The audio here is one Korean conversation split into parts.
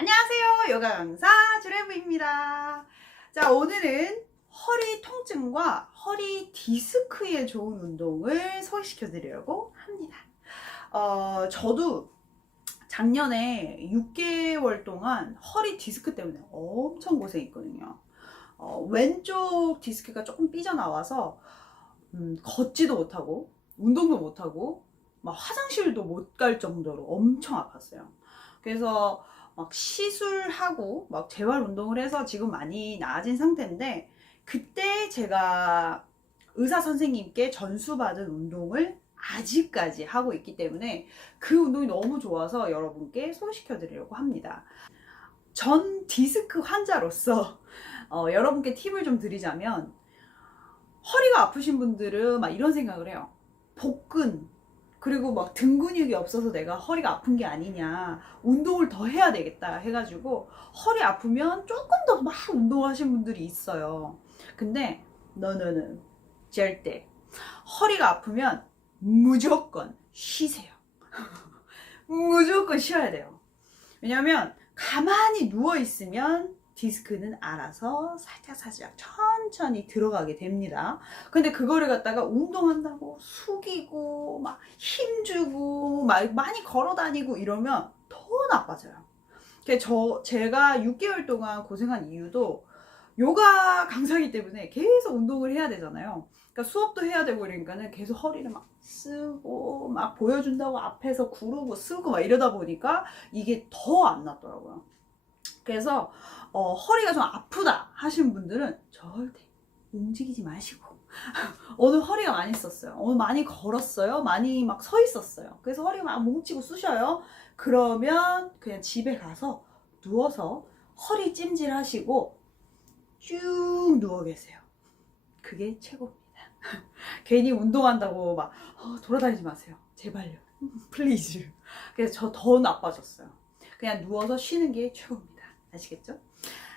안녕하세요. 요가 강사 주레부입니다. 자, 오늘은 허리 통증과 허리 디스크에 좋은 운동을 소개시켜 드리려고 합니다. 어, 저도 작년에 6개월 동안 허리 디스크 때문에 엄청 고생했거든요. 어, 왼쪽 디스크가 조금 삐져나와서 음, 걷지도 못하고 운동도 못하고 막 화장실도 못 갈 정도로 엄청 아팠어요. 그래서 막 시술하고 막 재활 운동을 해서 지금 많이 나아진 상태인데 그때 제가 의사 선생님께 전수받은 운동을 아직까지 하고 있기 때문에 그 운동이 너무 좋아서 여러분께 소개시켜 드리려고 합니다. 전 디스크 환자로서 어, 여러분께 팁을 좀 드리자면 허리가 아프신 분들은 막 이런 생각을 해요. 복근 그리고 막 등 근육이 없어서 내가 허리가 아픈 게 아니냐. 운동을 더 해야 되겠다 해가지고 허리 아프면 조금 더 막 운동하신 분들이 있어요. 근데 너너는 절대 허리가 아프면 무조건 쉬세요. 무조건 쉬어야 돼요. 왜냐면 가만히 누워 있으면 디스크는 알아서 살짝 살짝 천천히 들어가게 됩니다. 근데 그거를 갖다가 운동한다고 숙이고 막 힘주고 막 많이 걸어 다니고 이러면 더 나빠져요. 저 제가 6개월 동안 고생한 이유도 요가 강사이기 때문에 계속 운동을 해야 되잖아요. 그러니까 수업도 해야 되고 그러니까는 계속 허리를 막 쓰고 막 보여준다고 앞에서 구르고 쓰고 막 이러다 보니까 이게 더안 낫더라고요. 그래서 어, 허리가 좀 아프다 하시는 분들은 절대 움직이지 마시고 오늘 허리가 많이 썼어요. 오늘 많이 걸었어요. 많이 막 서 있었어요. 그래서 허리가 막 뭉치고 쑤셔요. 그러면 그냥 집에 가서 누워서 허리 찜질 하시고 쭉 누워 계세요. 그게 최고입니다. 괜히 운동한다고 막 어, 돌아다니지 마세요. 제발요. 플리즈. 그래서 저 더 나빠졌어요. 그냥 누워서 쉬는 게 최고입니다. 아시겠죠?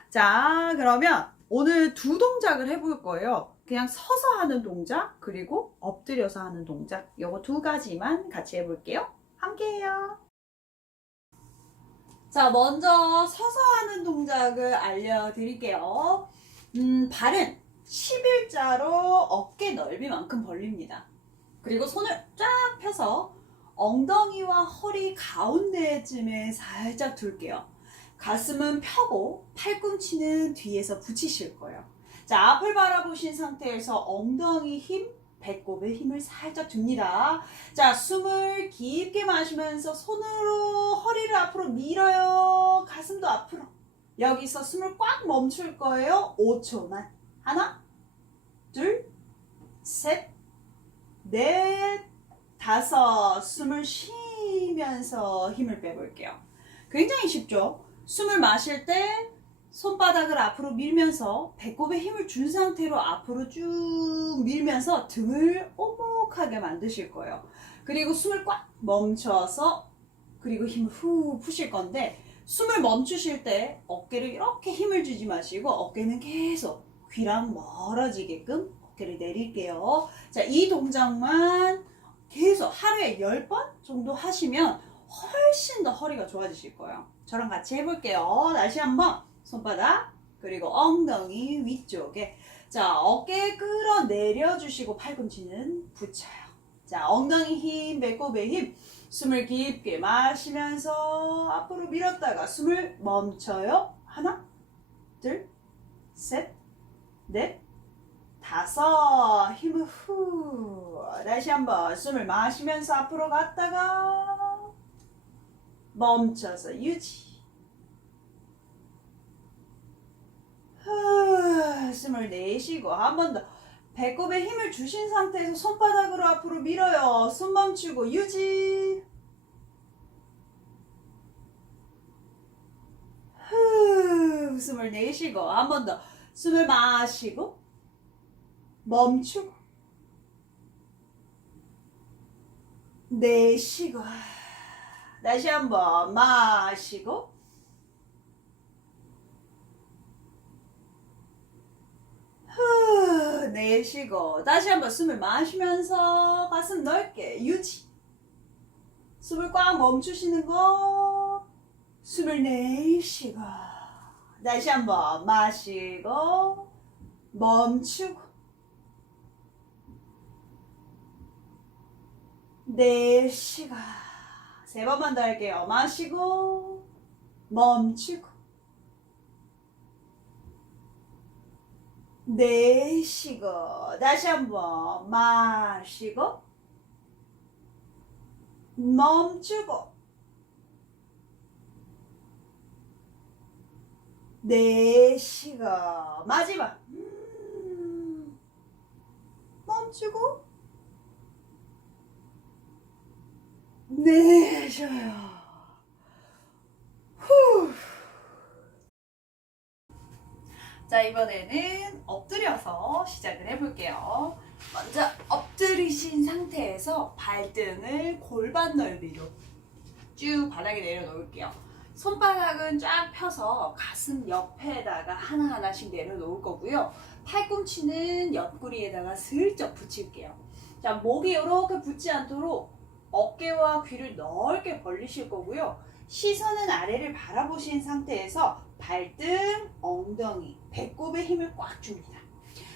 자, 그러면 오늘 두 동작을 해볼 거예요. 그냥 서서 하는 동작, 그리고 엎드려서 하는 동작. 요거 두 가지만 같이 해볼게요. 함께 해요. 자, 먼저 서서 하는 동작을 알려드릴게요. 음, 발은 11자로 어깨 넓이만큼 벌립니다. 그리고 손을 쫙 펴서 엉덩이와 허리 가운데쯤에 살짝 둘게요. 가슴은 펴고 팔꿈치는 뒤에서 붙이실 거예요. 자, 앞을 바라보신 상태에서 엉덩이 힘, 배꼽에 힘을 살짝 줍니다. 자, 숨을 깊게 마시면서 손으로 허리를 앞으로 밀어요. 가슴도 앞으로. 여기서 숨을 꽉 멈출 거예요. 5초만. 하나, 둘, 셋, 넷, 다섯. 숨을 쉬면서 힘을 빼볼게요. 굉장히 쉽죠? 숨을 마실 때 손바닥을 앞으로 밀면서 배꼽에 힘을 준 상태로 앞으로 쭉 밀면서 등을 오목하게 만드실 거예요. 그리고 숨을 꽉 멈춰서 그리고 힘을 후 푸실 건데 숨을 멈추실 때 어깨를 이렇게 힘을 주지 마시고 어깨는 계속 귀랑 멀어지게끔 어깨를 내릴게요. 자, 이 동작만 계속 하루에 10번 정도 하시면 훨씬 더 허리가 좋아지실 거예요. 저랑 같이 해볼게요. 다시 한번 손바닥 그리고 엉덩이 위쪽에 자 어깨 끌어내려 주시고 팔꿈치는 붙여요. 자 엉덩이 힘, 배꼽에 힘 숨을 깊게 마시면서 앞으로 밀었다가 숨을 멈춰요. 하나, 둘, 셋, 넷, 다섯 힘을 후 다시 한번 숨을 마시면서 앞으로 갔다가 멈춰서 유지. 후, 숨을 내쉬고 한 번 더. 배꼽에 힘을 주신 상태에서 손바닥으로 앞으로 밀어요. 숨 멈추고 유지. 후, 숨을 내쉬고 한 번 더. 숨을 마시고 멈추고 내쉬고 다시 한번 마시고. 후 내쉬고. 다시 한번 숨을 마시면서 가슴 넓게 유지. 숨을 꽉 멈추시는 거. 숨을 내쉬고. 다시 한번 마시고. 멈추고. 내쉬고 세 번만 더 할게요. 마시고 멈추고 내쉬고 다시 한번 마시고 멈추고 내쉬고 마지막 음, 멈추고 내쉬어요 후. 자 이번에는 엎드려서 시작을 해볼게요 먼저 엎드리신 상태에서 발등을 골반 넓이로 쭉 바닥에 내려놓을게요 손바닥은 쫙 펴서 가슴 옆에다가 하나하나씩 내려놓을 거고요. 팔꿈치는 옆구리에다가 슬쩍 붙일게요. 자, 목이 이렇게 붙지 않도록 어깨와 귀를 넓게 벌리실 거고요. 시선은 아래를 바라보신 상태에서 발등, 엉덩이, 배꼽에 힘을 꽉 줍니다.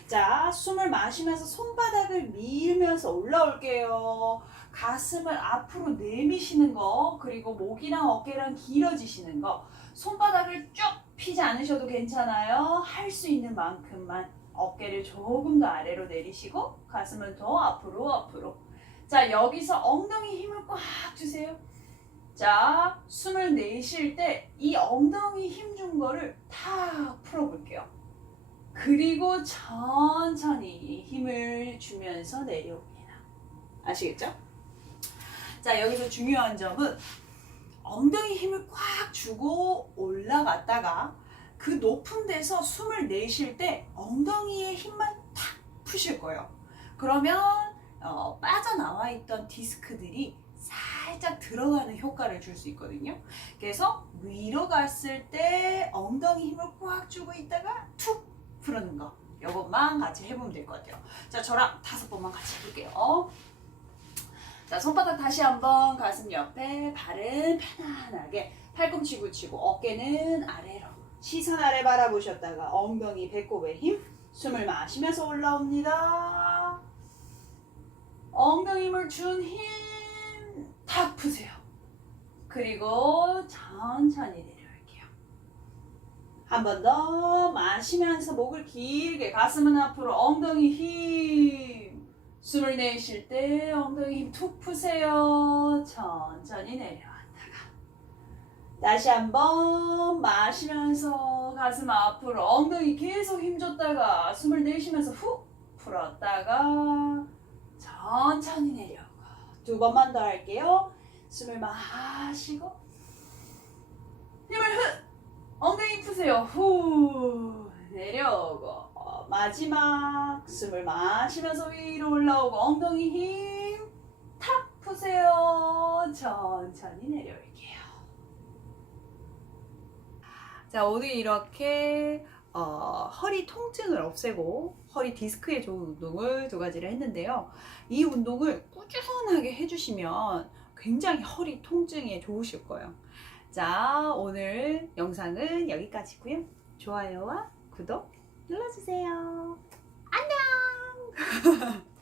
자, 숨을 마시면서 손바닥을 밀면서 올라올게요. 가슴을 앞으로 내미시는 거, 그리고 목이랑 어깨랑 길어지시는 거, 손바닥을 쭉 피지 않으셔도 괜찮아요. 할 수 있는 만큼만 어깨를 조금 더 아래로 내리시고, 가슴은 더 앞으로, 앞으로. 자, 여기서 엉덩이 힘을 꽉 주세요. 자, 숨을 내쉴 때 이 엉덩이 힘 준 거를 탁 풀어볼게요. 그리고 천천히 힘을 주면서 내려옵니다. 아시겠죠? 자, 여기서 중요한 점은 엉덩이 힘을 꽉 주고 올라갔다가 그 높은 데서 숨을 내쉴 때 엉덩이의 힘만 탁 푸실 거예요. 그러면 어, 빠져나와 있던 디스크들이 살짝 들어가는 효과를 줄 수 있거든요. 그래서 위로 갔을 때 엉덩이 힘을 꽉 주고 있다가 툭 풀는 거. 이것만 같이 해보면 될 것 같아요. 자, 저랑 다섯 번만 같이 해볼게요. 자, 손바닥 다시 한번 가슴 옆에 발은 편안하게 팔꿈치 붙이고 어깨는 아래로 시선 아래 바라보셨다가 엉덩이 배꼽에 힘 숨을 마시면서 올라옵니다. 엉덩이 힘을 준힘탁 푸세요. 그리고 천천히 내려올게요. 한 번 더 마시면서 목을 길게 가슴은 앞으로 엉덩이 힘 숨을 내쉴 때 엉덩이 힘 툭 푸세요. 천천히 내려왔다가 다시 한 번 마시면서 가슴 앞으로 엉덩이 계속 힘 줬다가 숨을 내쉬면서 훅 풀었다가 천천히 내려오고 두 번만 더 할게요. 숨을 마시고 힘을 흡 엉덩이 푸세요. 후 내려오고 어, 마지막 숨을 마시면서 위로 올라오고 엉덩이 힘 탁 푸세요. 천천히 내려올게요. 자 오늘 이렇게 어, 허리 통증을 없애고 허리 디스크에 좋은 운동을 두 가지를 했는데요. 이 운동을 꾸준하게 해주시면 굉장히 허리 통증에 좋으실 거예요. 자, 오늘 영상은 여기까지고요. 좋아요와 구독 눌러주세요. 안녕!